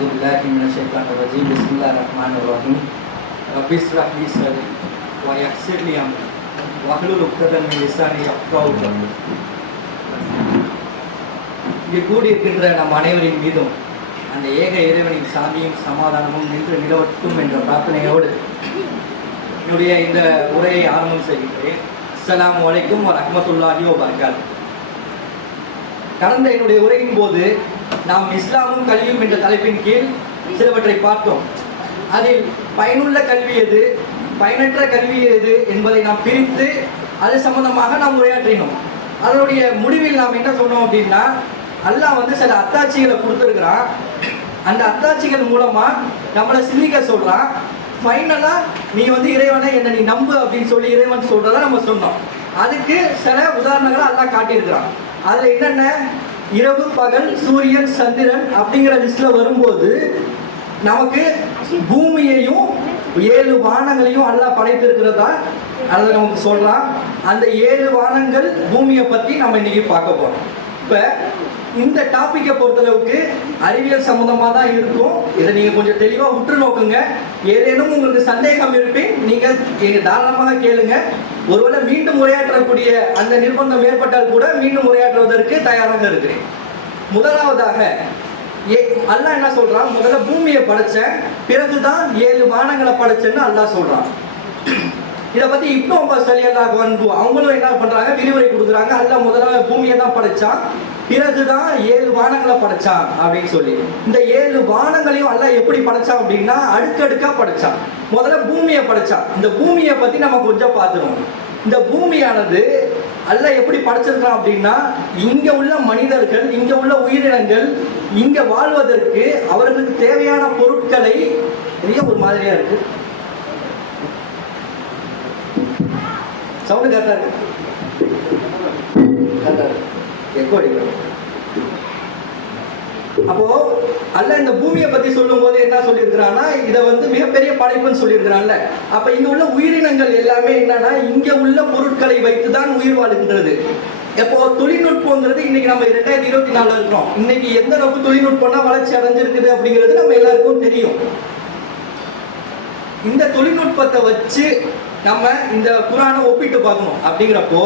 أعوذ بالله من الشيطان الرجيم بسم الله الرحمن الرحيم رب اشرح لي صدري ويسر لي أمري واحلل عقدة من لساني يفقهوا قولي. இங்கே கூடியிருக்கின்ற நம் அனைவரின் மீதும் அந்த ஏக இறைவனின் சாந்தியும் சமாதானமும் நின்று நிலவட்டும் என்ற பிரார்த்தனையோடு என்னுடைய இந்த உரையை ஆரம்பம் செய்கின்றேன். அஸ்ஸலாமு அலைக்கும் வரஹ்மத்துல்லாஹி வபரகாத்துஹு. கடந்த என்னுடைய உரையின் போது நாம் இஸ்லாமும் கல்வியும் என்ற தலைப்பின் கீழ் சிலவற்றை பார்த்தோம். அதில் பயனுள்ள கல்வி எது, பயனற்ற கல்வி எது என்பதை நாம் பிரித்து அது சம்பந்தமாக நாம் உரையாற்றினோம். அதனுடைய முடிவில் நாம் என்ன சொன்னோம் அப்படின்னா, அல்லாஹ் சில அத்தாட்சிகளை கொடுத்துருக்கிறான். அந்த அத்தாட்சிகள் மூலமா நம்மளை சிந்திக்க சொல்றான். ஃபைனலா நீ இறைவனை என்னை நீ நம்பு அப்படின்னு சொல்லி இறைவன் சொல்றதா நம்ம சொன்னோம். அதுக்கு சில உதாரணங்களை அல்லாஹ் காட்டியிருக்கிறான். அதுல என்னென்ன, இரவு பகல் சூரியன் சந்திரன் அப்படிங்கிற லிஸ்ட்ல வரும்போது நமக்கு பூமியையும் 7 வானங்களையும் அல்லாஹ் படைத்திருக்கிறதா அதை நமக்கு சொல்றான். அந்த 7 வானங்கள் பூமியை பத்தி நம்ம இன்னைக்கு பார்க்க போறோம். இப்ப இந்த டாபிக்கை பொறுத்தளவுக்கு அறிவியல் சம்பந்தமா தான் இருக்கும். இதை நீங்க கொஞ்சம் தெளிவா உற்று நோக்குங்க. ஏதேனும் உங்களுக்கு சந்தேகம் இருப்பேன் நீங்க தாராளமாக கேளுங்க. ஒருவேளை மீண்டும் உரையாற்றக்கூடிய அந்த நிர்பந்தம் ஏற்பட்டால் கூட மீண்டும் உரையாற்றுவதற்கு தயாராக இருக்கிறேன். முதலாவதாக அல்லாஹ் என்ன சொல்றான், முதல்ல பூமியை படைச்சேன், பிறகுதான் 7 வானங்களை படைச்சேன்னு அல்லாஹ் சொல்றான். இதை பத்தி இப்னு அப்பாஸ் ரலியல்லாஹு அன்ஹு அவங்களும் என்ன பண்றாங்க, விரிவுரை கொடுக்குறாங்க. அல்லாஹ் முதல்ல பூமியை தான் படைச்சான், பிறகுதான் 7 வானங்களை படைச்சான் அப்படின்னு சொல்லி. இந்த 7 வானங்களையும் அல்லாஹ் எப்படி படைச்சான் அப்படின்னா அடுக்கடுக்கா படைச்சான். முதல்ல பூமியை படைச்சான். இந்த பூமியை பத்தி நம்ம கொஞ்சம் பார்த்துக்கணும். இந்த பூமியானது அல்லாஹ் எப்படி படைச்சிருக்கான் அப்படின்னா, இங்க உள்ள மனிதர்கள், இங்க உள்ள உயிரினங்கள் இங்க வாழ்வதற்கு அவர்களுக்கு தேவையான பொருட்களை ஒரு மாதிரியா இருக்கு. சவுண்ட் கரெக்டா இருக்கு, கரெக்டா இருக்கு, எக்கோ அடிக்கிறது. அப்போ அல்லாஹ் இந்த பூமியை பத்தி சொல்லும் போது என்ன சொல்லியிருக்கிறான்னா, இதை மிகப்பெரிய படைப்புன்னு சொல்லியிருக்கிறான்ல. அப்ப இங்க உள்ள உயிரினங்கள் எல்லாமே என்னன்னா இங்க உள்ள பொருட்களை வைத்துதான் உயிர் வாழ்கின்றது. இப்போ தொழில்நுட்பங்கிறது இன்னைக்கு நம்ம 2024 இருக்கிறோம். இன்னைக்கு எந்த அளவுக்கு தொழில்நுட்பம்னா வளர்ச்சி அடைஞ்சிருக்குது அப்படிங்கிறது நம்ம எல்லாருக்கும் தெரியும். இந்த தொழில்நுட்பத்தை வச்சு நம்ம இந்த குரானை ஒப்பிட்டு பார்க்கணும். அப்படிங்கிறப்போ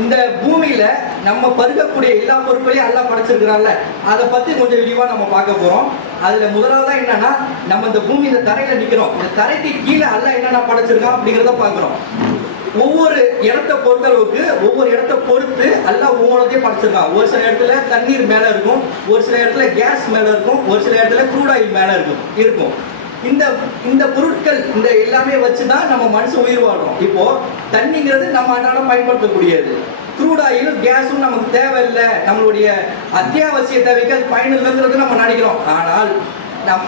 இந்த பூமியில நம்ம பருகக்கூடிய எல்லா பொருட்களையும் அல்லாஹ் படைச்சிருக்கிறான்ல, அதை பத்தி கொஞ்சம் விரிவா நம்ம பார்க்க போறோம். அதுல முதலாவதா என்னன்னா, நம்ம இந்த பூமி இந்த தரையில நிக்கிறோம், இந்த தரைக்கு கீழே அல்லாஹ் என்னென்ன படைச்சிருக்கான் அப்படிங்கிறத பார்க்கிறோம். ஒவ்வொரு இடத்தை பொறுத்தளவுக்கு ஒவ்வொரு இடத்தை பொறுத்து அல்லாஹ் ஒவ்வொன்றத்தையும் படைச்சிருக்கான். ஒரு சில இடத்துல தண்ணீர் மேல இருக்கும், ஒரு சில இடத்துல கேஸ் மேல இருக்கும், ஒரு சில இடத்துல க்ரூட் ஆயில் மேல இருக்கும். இந்த பொருட்கள் இந்த எல்லாமே வச்சுதான் நம்ம மனுஷன் உயிர் வாழ்றோம். இப்போ தண்ணிங்கிறது நம்ம அன்றாடம் பயன்படுத்தக்கூடியது. க்ரூட் ஆயிலும் கேஸும் நமக்கு தேவையில்லை, நம்மளுடைய அத்தியாவசிய தேவைக்கு அது பயனில்லைங்கிறது நம்ம நினைக்கிறோம். ஆனால்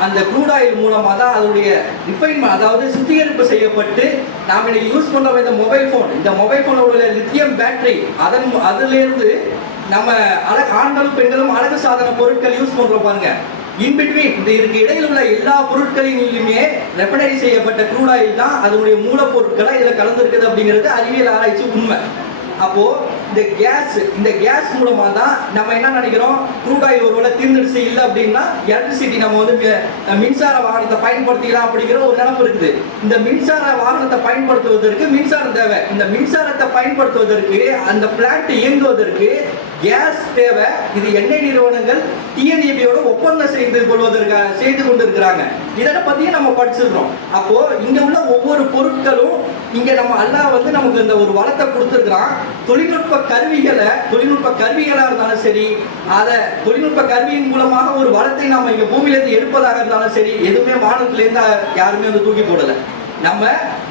அந்த க்ரூட் ஆயில் மூலமா தான் அதனுடைய ரிஃபைன்மெண்ட், அதாவது சுத்திகரிப்பு செய்யப்பட்டு நாம் இன்னைக்கு யூஸ் பண்ற இந்த மொபைல் போன், இந்த மொபைல் போனோட லித்தியம் பேட்டரி, அதிலிருந்து நம்ம ஆண்களும் பெண்களும் அழகு சாதன பொருட்கள் யூஸ் பண்றோம் பாருங்க. இன்பிட்வீன் இதுக்கு இடையில் உள்ள எல்லா பொருட்களிலுமே ரெஃபைனரி செய்யப்பட்ட க்ரூட் ஆயில் தான் அதனுடைய மூலப்பொருட்களை இதில் கலந்துருக்குது அப்படிங்கிறது அறிவியல் ஆராய்ச்சி உண்மை. அப்போ இந்த கேஸ் மூலமா தான் நம்ம என்ன நினைக்கிறோம், க்ரூட் ஆயில் ஒருவேளை தீர்ந்துடுச்சு இல்லை அப்படின்னா எலக்ட்ரிசிட்டி நம்ம மின்சார வாகனத்தை பயன்படுத்திக்கலாம் அப்படிங்கிற ஒரு நினைப்பு இருக்குது. இந்த மின்சார வாகனத்தை பயன்படுத்துவதற்கு மின்சாரம் தேவை. இந்த மின்சாரத்தை பயன்படுத்துவதற்கு அந்த பிளான்ட் இயங்குவதற்கு கேஸ் தேவை. இது எண்ணெய் நிறுவனங்கள் டிஎன்ஏபியோட ஒப்பந்தம் செய்து கொண்டிருக்கிறாங்க. இதை பத்தியும் நம்ம படிச்சிருக்கிறோம். அப்போ இங்க உள்ள ஒவ்வொரு பொருட்களும் இங்க நம்ம அல்லாஹ் நமக்கு இந்த ஒரு வளத்தை கொடுத்துருக்கிறான். தொழில்நுட்ப கருவிகளா இருந்தாலும் சரி, அதை தொழில்நுட்ப கருவியின் மூலமாக ஒரு வளத்தை நாம இங்க பூமியிலிருந்து எடுப்பதாக இருந்தாலும் சரி, எதுவுமே வானத்திலிருந்து யாருமே தூக்கி போடல. நம்ம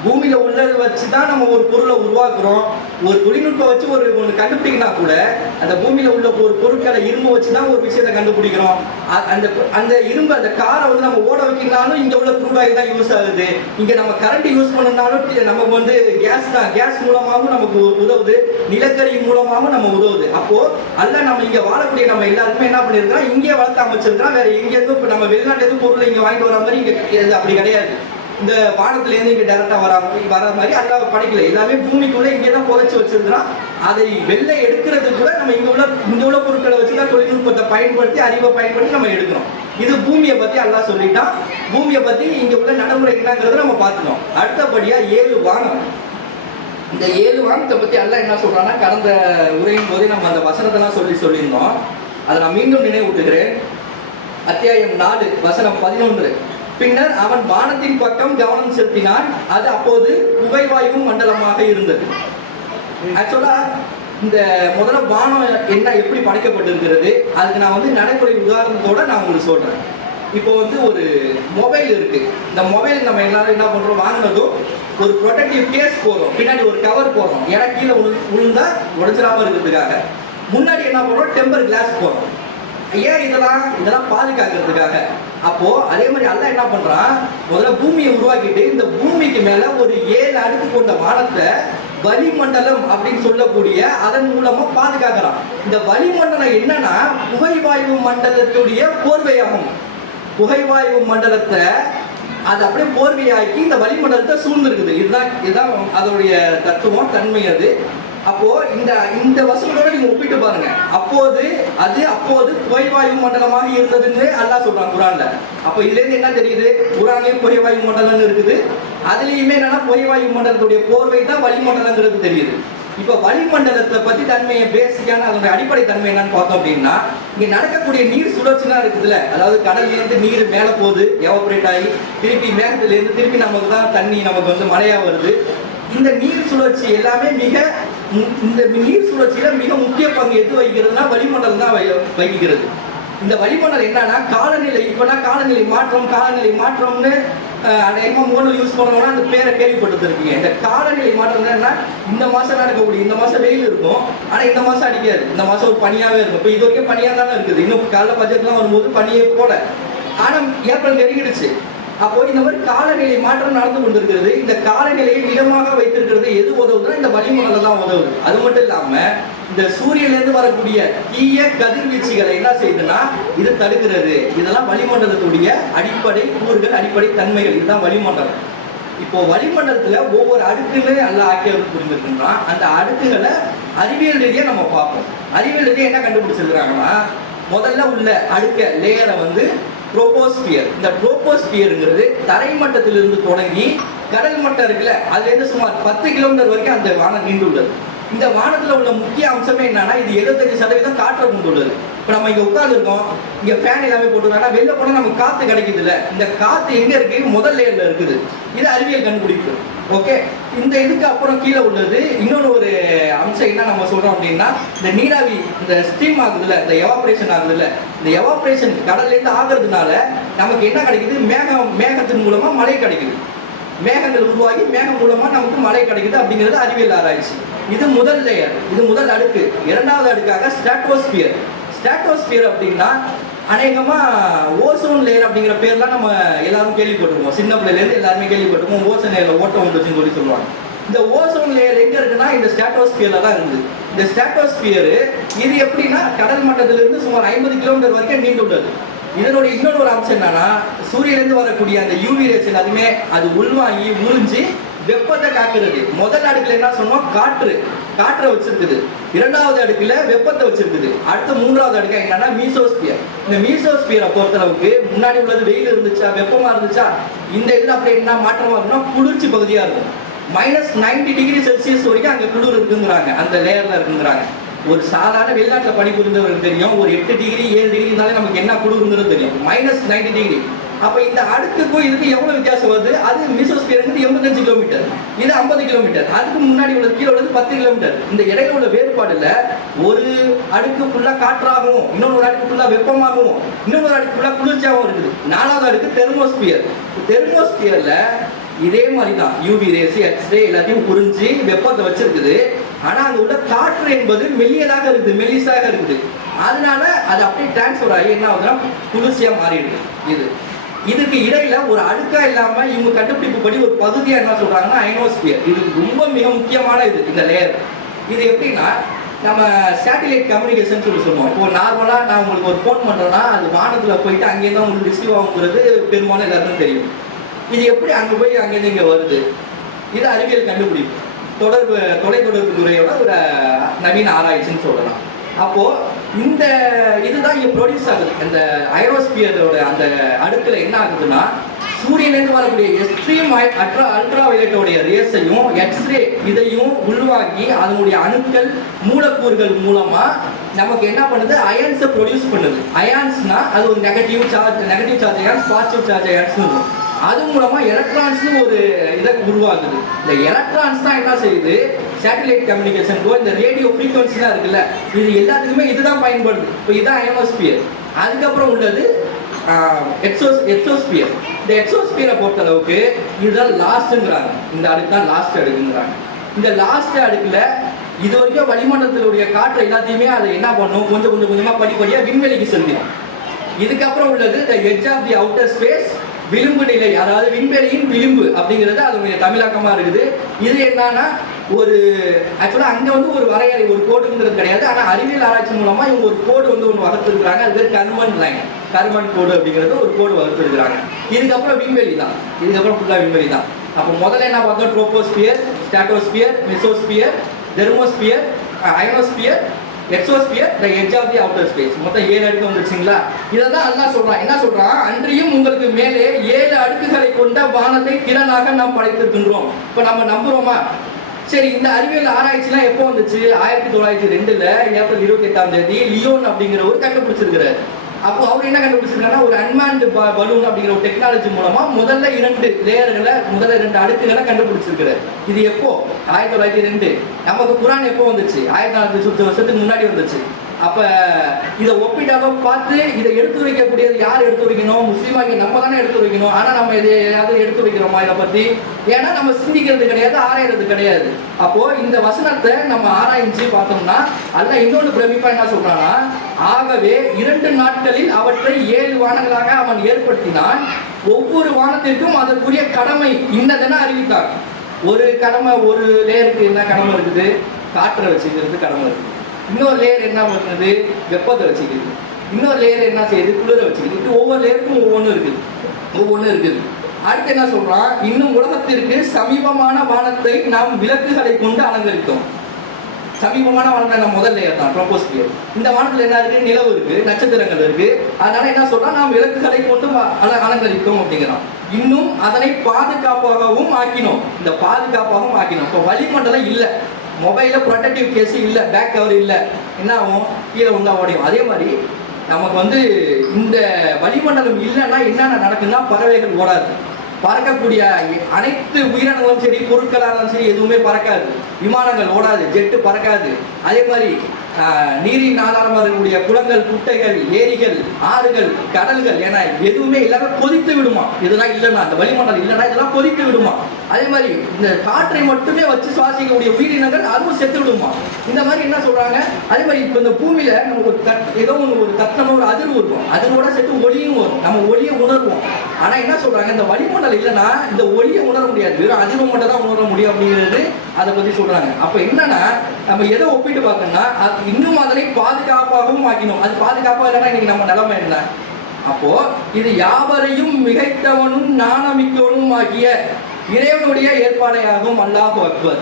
பூமியில உள்ளதை வச்சுதான் நம்ம ஒரு பொருளை உருவாக்குறோம். ஒரு தொழில்நுட்பம் வச்சு ஒன்று கண்டுபிடிக்கனா கூட அந்த பூமியில உள்ள ஒரு பொருட்களை இரும்பு வச்சுதான் ஒரு விஷயத்தை கண்டுபிடிக்கிறோம். அந்த இரும்பு அந்த காரை நம்ம ஓட வைக்கனாலும் இங்க உள்ள க்ரூட் ஆயில் தான் யூஸ் ஆகுது. இங்க நம்ம கரண்ட் யூஸ் பண்ணனாலும் நமக்கு கேஸ் தான், கேஸ் மூலமாகவும் நமக்கு உதவுது, நிலக்கரி மூலமாகவும் நம்ம உதவுது. அப்போ அல்ல நம்ம இங்க வாழக்கூடிய நம்ம எல்லாருக்குமே என்ன பண்ணிருக்கோம், இங்கே வளர்த்து அமைச்சிருக்கோம். வேற எங்க இருந்து நம்ம வெளிநாட்டு எதுவும் பொருள் இங்க வாங்கிட்டு வர மாதிரி இங்க அப்படி கிடையாது. இந்த வானத்திலேருந்து இங்கே டேரக்டா வர மாதிரி அல்லாஹ் படைக்கல. எல்லாமே பூமிக்குள்ள இங்கே தான் புதைச்சி வச்சிருக்கிறான். அதை வெளில எடுக்கிறது கூட நம்ம இங்க உள்ள பொருட்களை வச்சுதான் தொழில்நுட்பத்தை பயன்படுத்தி அறிவை பயன்படுத்தி நம்ம எடுக்கிறோம். இது பூமியை பத்தி அல்லாஹ் சொல்லிட்டான். பூமியை பத்தி இங்க உள்ள நடைமுறை என்னங்கிறத நம்ம பார்த்துட்டோம். அடுத்தபடியா 7 வானம். இந்த 7 வானத்தை பத்தி அல்லாஹ் என்ன சொல்றான்னா, கடந்த உரையின் போதே நம்ம அந்த வசனத்தெல்லாம் சொல்லியிருந்தோம். அதை நான் மீண்டும் நினைவூட்டுகிறேன். அத்தியாயம் 4 வசனம் 11. பின்னர் அவன் வானத்தின் பக்கம் கவனம் செலுத்தினான். அது அப்போது புகைவாயும் மண்டலமாக இருந்தது. ஆக்சுவலா இந்த முதல்ல வானம் என்ன எப்படி படைக்கப்பட்டிருக்கிறது, அதுக்கு நான் வந்து நடைமுறை உதாரணத்தோட நான் உங்களுக்கு சொல்றேன். இப்போ வந்து ஒரு மொபைல் இருக்கு. இந்த மொபைல் நம்ம எல்லாரும் என்ன பண்றோம், வாங்கினதும் ஒரு ப்ரொடெக்டிவ் கேஸ் போடுறோம், பின்னாடி ஒரு கவர் போடுறோம், ஏன்னா கீழே விழுந்தா உடைச்சிடாம இருக்கிறதுக்காக. முன்னாடி என்ன பண்றோம், டெம்பர் கிளாஸ் போடுறோம். ஏன் இதெல்லாம் பாதுகாக்கிறதுக்காக. அப்போ அதே மாதிரி அல்லாஹ் என்ன பண்றான், முதல்ல பூமியை உருவாக்கிட்டு இந்த பூமிக்கு மேல ஒரு 7 அடுக்கு கொண்ட வானத்தை வளிமண்டலம் அப்படின்னு சொல்லக்கூடிய அதன் மூலமா பாதுகாக்கிறான். இந்த வளிமண்டலம் என்னன்னா புகைவாயு மண்டலத்துடைய போர்வையாகும். புகைவாயு மண்டலத்தை அது அப்படியே போர்வையாக்கி இந்த வளிமண்டலத்தை சூழ்ந்திருக்குது. இதுதான் அதோடைய தத்துவம், தன்மை அது. அப்போ இந்த வசனத்தோட நீங்க ஒப்பிட்டு பாருங்க. அப்போது புகைவாயு மண்டலமாக இருந்ததுன்னு அல்லாஹ் சொல்றான் குர்ஆன்ல. அப்போ இதுல இருந்து என்ன தெரியுது, குர்ஆன்லயும் புகைவாயு மண்டலம் இருக்குது, அதுலயுமே என்னன்னா புகைவாயு மண்டலத்துடைய போர்வை தான் வளிமண்டலங்கிறது தெரியுது. இப்போ வளிமண்டலத்தை பத்தி தன்மையை பேசிக்கான அதோட அடிப்படை தன்மை என்னன்னு பார்த்தோம் அப்படின்னா, இங்க நடக்கக்கூடிய நீர் சுழற்சினா இருக்குதுல்ல, அதாவது கடல்ல இருந்து நீர் மேல போகுது, எவாபரேட் ஆகி திருப்பி மேகத்துல இருந்து திருப்பி நமக்கு தான் தண்ணி நமக்கு வந்து மழையா வருது. இந்த நீர் சுழற்சி எல்லாமே இந்த நீர் சுழற்சியில மிக முக்கிய பங்கு எது வகிக்கிறதுனா வளிமண்டலம் தான் வகிக்கிறது. இந்த வளிமண்டலம் என்னன்னா காலநிலை, இப்பனா காலநிலை மாற்றம்னு அநேகமா முகநூல் யூஸ் பண்ணோம்னா அந்த பேரை கேள்விப்பட்டிருக்கீங்க. இந்த காலநிலை மாற்றம் என்ன, இந்த மாசம் நடக்கக்கூடிய இந்த மாசம் வெயில் இருக்கும், ஆனா இந்த மாசம் அடிக்காது, இந்த மாசம் ஒரு பனியாவே இருக்கும். இப்போ இது வரைக்கும் பனியா தானே இருக்குது, இன்னும் காலைல பட்ஜெட்லாம் வரும்போது பனியே போல, ஆனா ஏப்ரல் நெருங்கிடுச்சு. அப்போ இந்த மாதிரி காலநிலை மாற்றம் நடந்து கொண்டிருக்கிறது. இந்த காலநிலையை மிதமாக வைத்திருக்கிறது எது உதவுதுன்னா இந்த வளிமண்டலம் தான் உதவுது. அது மட்டும் இல்லாம இந்த சூரியனிலிருந்து வரக்கூடிய தீய கதிர்வீச்சுகளை என்ன செய்யுதுன்னா இது தடுக்கிறது. இதெல்லாம் வளிமண்டலத்துடைய அடிப்படை கூறுகள், அடிப்படை தன்மைகள். இதுதான் வளிமண்டலம். இப்போ வளிமண்டலத்துல ஒவ்வொரு அடுக்குன்னு எல்லாம் ஆக்கியவர் புரிஞ்சிருக்குன்னா அந்த அடுக்குகளை அறிவியல் ரீதியா நம்ம பார்ப்போம். அறிவியல் ரீதியா என்ன கண்டுபிடிச்சிருக்கிறாங்கன்னா, முதல்ல உள்ள அடுக்க லேயரை வந்து ட்ரோபோஸ்பியர். இந்த ட்ரோபோஸ்பியருங்கிறது தரைமட்டத்திலிருந்து தொடங்கி கடல் மட்டம் இருக்குல்ல, அதுல இருந்து சுமார் 10 கிலோமீட்டர் வரைக்கும் அந்த வானம் நீண்டுள்ளது. இந்த வானத்துல உள்ள முக்கிய அம்சமே என்னன்னா, இது 75% காற்றை கொண்டுள்ளது. இப்ப நம்ம இங்க உட்கார்ந்து இருக்கோம், இங்க ஃபேன் எல்லாமே போட்டுருக்காங்க, வெளில போனா நமக்கு காத்து கிடைக்குது இல்ல, இந்த காத்து எங்க இருக்கு, முதல் லேயர்ல இருக்குது. இது அறிவியல் கண்டுபிடிப்பு. ஓகே, இந்த இதுக்கு அப்புறம் கீழே உள்ளது இன்னொரு ஒரு அம்சம் என்ன நம்ம சொல்றோம் அப்படின்னா, இந்த நீராவி இந்த ஸ்டீம் ஆகுதுல்ல, இந்த எவாபரேஷன் ஆகுதுல்ல, இந்த எவாபரேஷன் கடல்ல இருந்து ஆகுறதுனால நமக்கு என்ன கிடைக்குது, மேகத்தின் மூலமா மழை கிடைக்குது. மேகங்கள் உருவாகி மேகம் மூலமா நமக்கு மழை கிடைக்குது அப்படிங்கிறது அறிவியல் ஆராய்ச்சி. இது முதல் லேயர், இது முதல் அடுக்கு. இரண்டாவது அடுக்காக ஸ்ட்ராட்டோஸ்பியர். ஸ்ட்ராட்டோஸ்பியர் அப்படின்னா அநேகமா ஓசோன் லேயர் அப்படிங்கிற பேர்லாம் நம்ம எல்லாரும் கேள்விப்பட்டிருக்கோம். சின்ன பிள்ளைல இருந்து எல்லாருமே கேள்விப்பட்டிருக்கோம், ஓசோன் லேயர்ல ஓட்டம் வந்துச்சுன்னு சொல்லி சொல்லுவாங்க. இந்த ஓசோன் லேயர் எங்க இருக்குன்னா இந்த ஸ்ட்ராட்டோஸ்பியர்ல தான் இருக்குது. இந்த ஸ்ட்ராட்டோஸ்பியர் இது எப்படின்னா கடல் மட்டத்திலிருந்து சுமார் 50 கிலோமீட்டர் வரைக்கும் நீண்டுள்ளது. இதனுடைய இன்னொரு ஒரு அம்சம் என்னன்னா, சூரியனிலிருந்து வரக்கூடிய அந்த யூவி ரேஸ் எல்லாத்தையுமே அது உள்வாங்கி உறிஞ்சி வெப்பத்தை காக்குறது. முதல் அடுக்குல என்ன சொன்னோம், காற்றை வச்சிருக்குது. இரண்டாவது அடுக்குல வெப்பத்தை வச்சிருக்குது. அடுத்த மூன்றாவது அடுக்கு என்னன்னா மீசோஸ்பியர். இந்த மீசோஸ்பியரை பொறுத்தளவுக்கு முன்னாடி உள்ளது வெயில் இருந்துச்சா, வெப்பமா இருந்துச்சா, இந்த இதுல அப்படி என்ன மாற்றமா இருக்குன்னா குளிர்ச்சி பகுதியா இருக்கும். -90 டிகிரி செல்சியஸ் வரைக்கும் அங்க குளிர் இருக்குங்கிறாங்க, அந்த லேயர்ல இருக்குங்கிறாங்க. ஒரு சாதாரண வெளிநாட்டில் பணிபுரிந்தவர்களுக்கு தெரியும், ஒரு 8 டிகிரி 7 டிகிரி இருந்தாலே நமக்கு என்ன குளிர்ங்கிறது தெரியும். -90 டிகிரி. அப்ப இந்த அடுக்குக்கும் இதுக்கு எவ்வளவு வித்தியாசம் வருது, அது மீசோஸ்பியர் 85 கிலோமீட்டர், இது 50 கிலோமீட்டர், அதுக்கு முன்னாடி உள்ளது கீழே உள்ளது 10 கிலோமீட்டர். இந்த இடையில உள்ள வேறுபாடுல ஒரு அடுக்கு ஃபுல்லா காற்றாகவும், இன்னொரு அடுக்கு ஃபுல்லா வெப்பமாகவும், இன்னொரு அடுக்கு ஃபுல்லா குளிர்ச்சியாகவும் இருக்குது. 4வது அடுக்கு தெர்மோஸ்பியர். தெர்மோஸ்பியர்ல இதே மாதிரி தான் யூவி ரேஸ், எக்ஸ்ரே எல்லாத்தையும் புரிஞ்சு வெப்பத்தை வச்சிருக்குது. ஆனா அங்க உள்ள காற்று என்பது மெல்லியதாக இருக்குது, மெல்லிசாக இருக்குது. அதனால அது அப்படியே டிரான்ஸ்ஃபர் ஆகி என்ன ஆகுதுன்னா குளிர்ச்சியா மாறிடுது. இதுக்கு இடையில ஒரு அடுக்கா இல்லாம இவங்க கண்டுபிடிப்பு படி ஒரு பகுதியா என்ன சொல்றாங்கன்னா அயனோஸ்பியர். இது ரொம்ப மிக முக்கியமான இது, இந்த லேயர். இது எப்படின்னா நம்ம சேட்டிலைட் கம்யூனிகேஷன் சொல்லி சொல்லுவோம். இப்போ நார்மலா நான் உங்களுக்கு ஒரு ஃபோன் பண்றேன்னா அது வானத்துல போயிட்டு அங்கேயே தான் உங்களுக்கு ரிசீவ் ஆகுங்கிறது பெரும்பாலும் எல்லாருக்கும் தெரியும். இது எப்படி அங்கே போய் அங்கேருந்து இங்கே வருது? இது அறிவியல் கண்டுபிடிப்பு, தொலைத்தொடர்பு துறையோட ஒரு நவீன ஆராய்ச்சின்னு சொல்லலாம். அப்போ இந்த இதுதான் இங்கே ப்ரொடியூஸ் ஆகுது. இந்த அயரோஸ்பியரோட அந்த அடுக்கில் என்ன ஆகுதுன்னா, சூரியனிலிருந்து வரக்கூடிய எக்ஸ்ட்ரீம் அல்ட்ரா வயலட்டோடைய ரேஸையும் எக்ஸ்ரே இதையும் உள்வாங்கி அதனுடைய அணுக்கள் மூலக்கூறுகள் மூலமா நமக்கு என்ன பண்ணுது, அயான்ஸை ப்ரொடியூஸ் பண்ணுது. அயான்ஸ்னா அது ஒரு negative charge ions, positive charge அயான்ஸ்னு இருக்கும். அது மூலமா எலக்ட்ரான்ஸ்னு ஒரு இதை உருவாக்குது. இந்த எலக்ட்ரான்ஸ் தான் என்ன செய்யுது, சேட்டலைட் கம்யூனிகேஷனுக்கோ இந்த ரேடியோ ஃப்ரீக்வன்சிலாம் இருக்குல்ல, இது எல்லாத்துக்குமே இதுதான் பயன்படுது. இப்போ இதுதான் அயனோஸ்பியர். அதுக்கப்புறம் உள்ளது எக்ஸோஸ்பியர். இந்த எக்ஸோஸ்பியரை பொறுத்த அளவுக்கு இதுதான் லாஸ்ட்ங்கிறாங்க. இந்த அடுக்கு தான் லாஸ்ட் அடுக்குங்கிறாங்க. இந்த லாஸ்ட் அடுக்குல இது வரைக்கும் வளிமண்டலத்தினுடைய காற்று எல்லாத்தையுமே அதை என்ன பண்ணும், கொஞ்சம் கொஞ்சமாக படிப்படியாக விண்வெளிக்கு செலுத்திடும். இதுக்கப்புறம் உள்ளது the edge of the outer space, விளிம்பு நிலை, அதாவது விண்வெளியின் விளிம்பு அப்படிங்கிறது அதனுடைய தமிழாக்கமா இருக்குது. இது என்னன்னா ஒரு ஆக்சுவலா அங்க வந்து ஒரு வரையறை, ஒரு கோடுங்கிறது கிடையாது. ஆனா அறிவியல் ஆராய்ச்சி மூலமா இவங்க ஒரு கோடு வந்து ஒன்று வகுத்துருக்காங்க. அது பேர் கர்மன் லைன், கர்மன் கோடு அப்படிங்கிறது ஒரு கோடு வகுத்துருக்காங்க. இதுக்கப்புறம் விண்வெளி தான், இதுக்கப்புறம் ஃபுல்லா விண்வெளி தான். அப்போ முதல்ல என்ன பார்த்தோம், troposphere, stratosphere, mesosphere, thermosphere, ionosphere, exosphere, the edge of the outer space. மொத்தம் 7 அடுக்கு வந்துருச்சுங்களா? இதை தான் அல்லாஹ் சொல்றான். என்ன சொல்றான், அன்றியும் உங்களுக்கு மேலே 7 அடுக்குகளை கொண்ட வானத்தை திறனாக நாம் படைத்திருக்கின்றோம். இப்போ நம்ம நம்புறோமா? சரி, இந்த அறிவியல் ஆராய்ச்சிலாம் எப்போ வந்துச்சு? 1902 ஏப்ரல் 28 லியோன் அப்படிங்கிறவர் கண்டுபிடிச்சிருக்கிறார். அப்போ அவர் என்ன கண்டுபிடிச்சிருக்காருன்னா, ஒரு அன்மேன்டு பலூன் அப்படிங்கிற ஒரு டெக்னாலஜி மூலமா முதல்ல 2 லேயர்களை, முதல்ல 2 அடுக்குகளை கண்டுபிடிச்சிருக்கிறார். இது எப்போ? 1902. நமக்கு குரான் எப்போ வந்துச்சு? 1400 வருஷத்துக்கு முன்னாடி வந்துச்சு. அப்ப இதை ஒப்பிட்டாக பார்த்து இதை எடுத்து வைக்கக்கூடியது யார் எடுத்து வைக்கணும்? முஸ்லீமாகி நம்ம தானே எடுத்து வைக்கணும். ஆனா நம்ம இதை யாரும் எடுத்து வைக்கிறோமா இதை பத்தி? ஏன்னா நம்ம சிந்திக்கிறது கிடையாது, ஆராயறது கிடையாது. அப்போ இந்த வசனத்தை நம்ம ஆராய்ச்சி பார்த்தோம்னா அல்ல இன்னொன்று பிரமிப்பா என்ன சொல்றான்னா, ஆகவே 2 நாட்களில் அவற்றை 7 வானங்களாக அவன் ஏற்படுத்தினான். ஒவ்வொரு வானத்திற்கும் அதற்குரிய கடமை இன்னதென அறிவித்தான். ஒரு கடமை, ஒரு லேயருக்கு என்ன கடமை இருக்குது? காற்றை வச்சுக்கிறது கடமை இருக்குது. இன்னொரு லேயர் என்ன பண்ணுறது? வெப்பத்தை வச்சுக்கிறது. இன்னொரு லேயர் என்ன செய்யுது? குளிரை வச்சுக்கிறது. இப்படி ஒவ்வொரு லேயருக்கும் ஒவ்வொன்று இருக்குது. அடுத்து என்ன சொல்றான், இன்னும் உலகத்திற்கு சமீபமான வானத்தை நாம் விளக்குகளை கொண்டு அலங்கரித்தோம். சமீபமான வானத்தை நம்ம முதல் லேயர் தான் ட்ரோபோஸ்பியர். இந்த வானத்தில் என்ன இருக்கு? நிலவு இருக்கு, நட்சத்திரங்கள் இருக்கு. அதனால என்ன சொல்றான், நாம் விளக்குகளை கொண்டு அலங்கரித்தோம் அப்படிங்கிறான். இன்னும் அதனை பாதுகாப்பாகவும் ஆக்கினோம். இந்த பாதுகாப்பாகவும் ஆக்கினோம். இப்போ வளிமண்டலம் இல்லை, மொபைலில் ப்ரொடெக்டிவ் கேஸு இல்லை, பேக் கவர் இல்லை, என்ன ஆகும்? கீழே வந்தால் ஓடியும். அதே மாதிரி நமக்கு வந்து இந்த வளிமண்டலம் இல்லைன்னா என்னென்ன நடக்குன்னா, பறவைகள் ஓடாது, பறக்கக்கூடிய அனைத்து உயிரினங்களும் சரி, பொருட்களாலும் சரி, எதுவுமே பறக்காது. விமானங்கள் ஓடாது, ஜெட்டு பறக்காது. அதே மாதிரி நீரின் ஆதாரமாக இருக்கக்கூடிய குளங்கள், குட்டைகள், ஏரிகள், ஆறுகள், கடல்கள் என எதுவுமே எல்லாமே கொதித்து விடுமா. இதெல்லாம் இல்லைன்னா, இந்த வளிமண்டலம் இல்லைன்னா இதெல்லாம் கொதித்து விடுமா. அதே மாதிரி இந்த காற்றை மட்டுமே வச்சு சுவாசிக்கக்கூடிய உயிரினங்கள் அதுவும் செத்து விடுமா. இந்த மாதிரி என்ன சொல்றாங்க. அதே மாதிரி இப்போ இந்த பூமியில நம்ம ஒரு ஏதோ ஒரு தத்தன ஒரு அதிர்வு இருக்கும், அதனோட சேர்த்து ஒளியும் வரும், நம்ம ஒளியை உணர்வோம். ஆனா என்ன சொல்றாங்க, இந்த வளிமண்டலம் இல்லைன்னா இந்த ஒளியை உணர முடியாது, வெறும் அதிர்வு மட்டும் தான் உணர முடியும் அப்படிங்கிறது அதை பத்தி சொல்றாங்க. அப்ப என்னன்னா, நம்ம எதை ஒப்பிட்டு பார்த்தோம்னா, இன்னும் அதனை பாதுகாப்பாகவும் ஆக்கினோம். அது பாதுகாப்பாக இல்லைன்னா இன்னைக்கு நம்ம நிலைமை என்ன? அப்போ இது யாவரையும் மிகைத்தவனும் நாணமிக்கவனும் ஆகிய இறைவனுடைய ஏற்பாடையாகும். அல்லாஹு அக்பர்.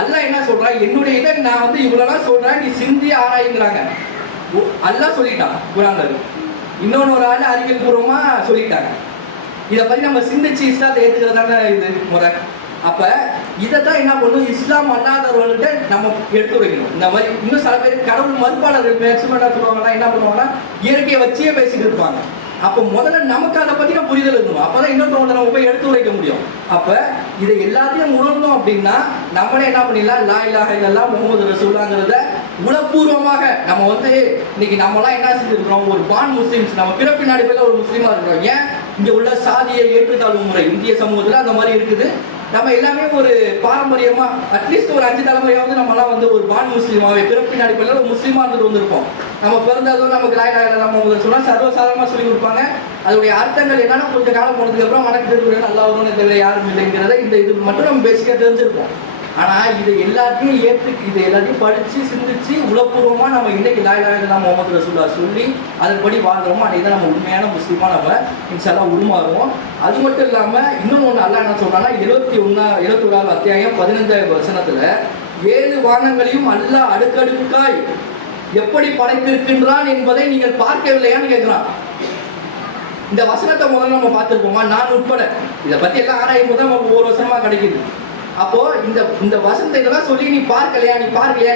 அல்லாஹ் என்ன சொல்றான், என்னுடைய இதை நான் வந்து இவ்வளவு சொல்றேன், நீ சிந்தி ஆராயுங்கிறாங்க. அல்லாஹ் சொல்லிட்டான் குர்ஆன்ல. இன்னொன்னு ஒரு ஆள் அறிவியல் பூர்வமா சொல்லிட்டாங்க. இதை பத்தி நம்ம சிந்திச்சு இஸ்லாத்தை ஏற்றுக்கிறதான இது முறை. அப்ப இதைத்தான் என்ன பண்ணும், இஸ்லாம் அல்லாதவர்கள்ட்ட நம்ம எடுத்து வைக்கணும். இந்த மாதிரி இன்னும் சில பேர் கடவுள் மறுப்பாளர்கள் மேக்சிமம் என்ன சொல்லுவாங்கன்னா, என்ன பண்ணுவாங்கன்னா இயற்கையை வச்சே பேசிட்டு இருப்பாங்க. அப்போ முதல்ல நமக்கு அதை பத்தின புரிதல் இருக்கணும். அப்பதான் இன்னொருத்தவங்க நம்ம போய் எடுத்து வைக்க முடியும். அப்ப இதை எல்லாத்தையும் உணர்ந்தோம் அப்படின்னா நம்மளே என்ன பண்ணிடலாம், லா இலாஹ இல்லல்லாஹ் முஹம்மது ரசூலுல்லாஹ்ங்கிறத உளப்பூர்வமாக நம்ம வந்து இன்னைக்கு நம்மளாம் என்ன செஞ்சிருக்கிறோம், ஒரு பான் முஸ்லிம்ஸ், நம்ம பிறப்பினாடி பேர்ல ஒரு முஸ்லீமா இருக்கிறோம். ஏன் இங்க உள்ள சாதிய ஏற்றுத்தாழ்வு முறை இந்திய சமூகத்துல அந்த மாதிரி இருக்குது. நம்ம எல்லாமே ஒரு பாரம்பரியமா அட்லீஸ்ட் ஒரு 5 தலைமுறையாவது நம்மலாம் வந்து ஒரு பான் முஸ்லீமாவே பிறப்பின் அடிப்படையில் ஒரு முஸ்லீமா இருந்துட்டு வந்திருப்போம். நம்ம பிறந்ததும் நமக்கு நம்ம சொன்னா சர்வசாதாரணமா சொல்லி கொடுப்பாங்க. அதோடைய அர்த்தங்கள் என்னன்னா கொஞ்சம் காலம் போனதுக்கு அப்புறம் மனக்கு தெரிஞ்சு நல்லா வரும்னு தவிர யாரும் இல்லைங்கிறத இந்த இது மட்டும் நம்ம பேசிக்காக தெரிஞ்சிருப்போம். ஆனால் இது எல்லாத்தையும் இது எல்லாத்தையும் படித்து சிந்திச்சு உளப்பூர்வமாக நம்ம இன்னைக்கு லா இலாஹா இல்லல்லாஹ் முஹம்மது ரசூலுல்லாஹ் சொல்லி அதன்படி வாழ்கிறோமோ அன்றைக்கி தான் நம்ம உண்மையான முஸ்லீமாக நம்ம இன்ஷால்லாஹ் உருமாறுவோம். அது மட்டும் இல்லாமல் இன்னொன்று ஒன்று அல்லாஹ் என்ன சொல்கிறாங்கன்னா 21வது அத்தியாயம் 15வது வசனத்தில் 7 வானங்களையும் அல்லாஹ் அடுக்கடுக்காய் எப்படி படைத்திருக்கின்றான் என்பதை நீங்கள் பார்க்கவில்லையான்னு கேட்குறான். இந்த வசனத்தை முதல்ல நம்ம பார்த்துருப்போமா? நான் உட்பட இதை பற்றி எல்லாம் ஆராயும் போது நமக்கு ஒவ்வொரு வசனமாக கிடைக்குது. அப்போ இந்த வசனத்தை இதெல்லாம் சொல்லி நீ பார்க்கலையா,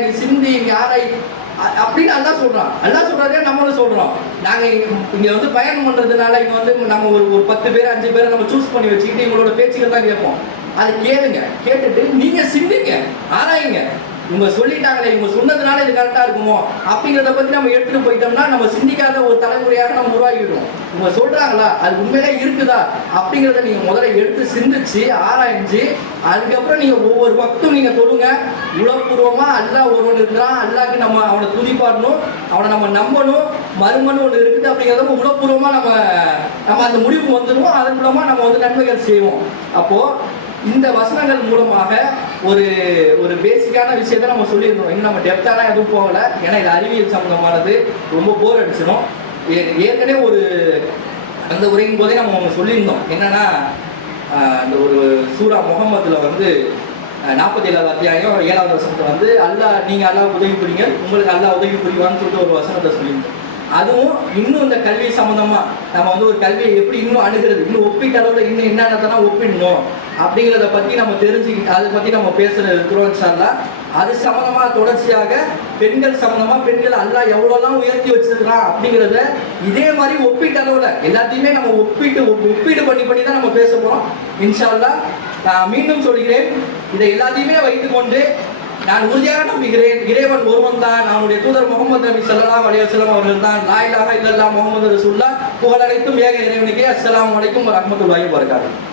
நீ சிந்தி, நீ ஆராய் அப்படின்னு அல்லா சொல்றான். அல்லா சொல்றதே நம்மளும் சொல்றோம். நாங்க இங்க வந்து பயணம் பண்றதுனால இங்க வந்து நம்ம ஒரு 10 பேர் 5 பேரை நம்ம சூஸ் பண்ணி வச்சுக்கிட்டு இவங்களோட பேச்சுகள் தான் கேட்போம். அதை கேளுங்க, கேட்டுட்டு நீங்க சிந்திங்க, ஆராயுங்க. இவங்க சொல்லிட்டாங்களே, இவங்க சொன்னதுனால இது கரெக்டாக இருக்குமோ அப்படிங்கிறத பற்றி நம்ம எடுத்துகிட்டு போயிட்டோம்னா நம்ம சிந்திக்காத ஒரு தலைமுறையாக நம்ம உருவாகிடுவோம். இவங்க சொல்கிறாங்களா, அது உண்மையிலே இருக்குதா அப்படிங்கிறத நீங்கள் முதல்ல எடுத்து சிந்திச்சு ஆராய்ஞ்சு அதுக்கப்புறம் நீங்கள் ஒவ்வொரு வக்தும் நீங்கள் தொடுங்க. உளப்பூர்வமாக அல்லாஹ் ஒருவன் இருக்கிறான், அல்லாஹ்க்கு நம்ம அவனை துதிப்பாடணும், அவனை நம்ம நம்பணும், மறுமனு ஒன்று இருக்குது அப்படிங்கிறத உளப்பூர்வமாக நம்ம அந்த முடிவு வந்துடுவோம். அதன் மூலமாக நம்ம வந்து நன்மைகள் செய்வோம். அப்போது இந்த வசனங்கள் மூலமாக ஒரு பேசிக்கான விஷயத்தை நம்ம சொல்லியிருந்தோம். இன்னும் நம்ம டெப்த்தாலாம் எதுவும் போகலை, ஏன்னா இது அறிவியல் சம்மந்தமானது, ரொம்ப போர் அடிச்சிடும். ஏற்கனவே அந்த உரையின் போதே நம்ம சொல்லியிருந்தோம். என்னன்னா அந்த ஒரு சூரா முகம்மதுல வந்து 47வது அத்தியாயம் 7வது வசனத்தை வந்து அல்லாஹ் நீங்கள் அல்லாஹ் உதவி புரியுங்க, உங்களுக்கு அல்லாஹ் உதவி புரிவான்னு சொல்லிட்டு ஒரு வசனத்தை சொல்லியிருந்தோம். அதுவும் இன்னும் இந்த கல்வி சம்மந்தமாக நம்ம வந்து ஒரு கல்வியை எப்படி இன்னும் அணுகிறது, இன்னும் ஒப்பீட்டு அளவில் இன்னும் என்னென்னதான் ஒப்பிடணும் அப்படிங்கிறத பற்றி நம்ம தெரிஞ்சுக்கிட்டு அதை பற்றி நம்ம இருக்கிறோம் இன்ஷால்லாஹ். அது சம்மந்தமாக தொடர்ச்சியாக பெண்கள் சம்மந்தமாக பெண்கள் அல்லாஹ் எவ்வளோலாம் உயர்த்தி வச்சிருக்கிறான் அப்படிங்கிறத இதே மாதிரி ஒப்பீட்டு அளவில் எல்லாத்தையுமே நம்ம ஒப்பீடு பண்ணி தான் நம்ம பேச போகிறோம் இன்ஷால்லாஹ். நான் மீண்டும் சொல்கிறேன், இதை எல்லாத்தையுமே வைத்துக்கொண்டு நான் உறுதியாக நம்புகிறேன் இறைவன் ஒருவன் தான், அவனுடைய தூதர் முகமது நபி ஸல்லல்லாஹு அலைஹி வஸல்லம் அவர்கள் தான், லா இலாஹா இல்லல்லாஹ் முஹம்மது ரசூலுல்லாஹ், புகழனைத்தும் ஏக இறைவனுக்கே. அஸ்ஸலாமு அலைக்கும் வரஹ்மத்துல்லாஹி வபரகாத்துஹு.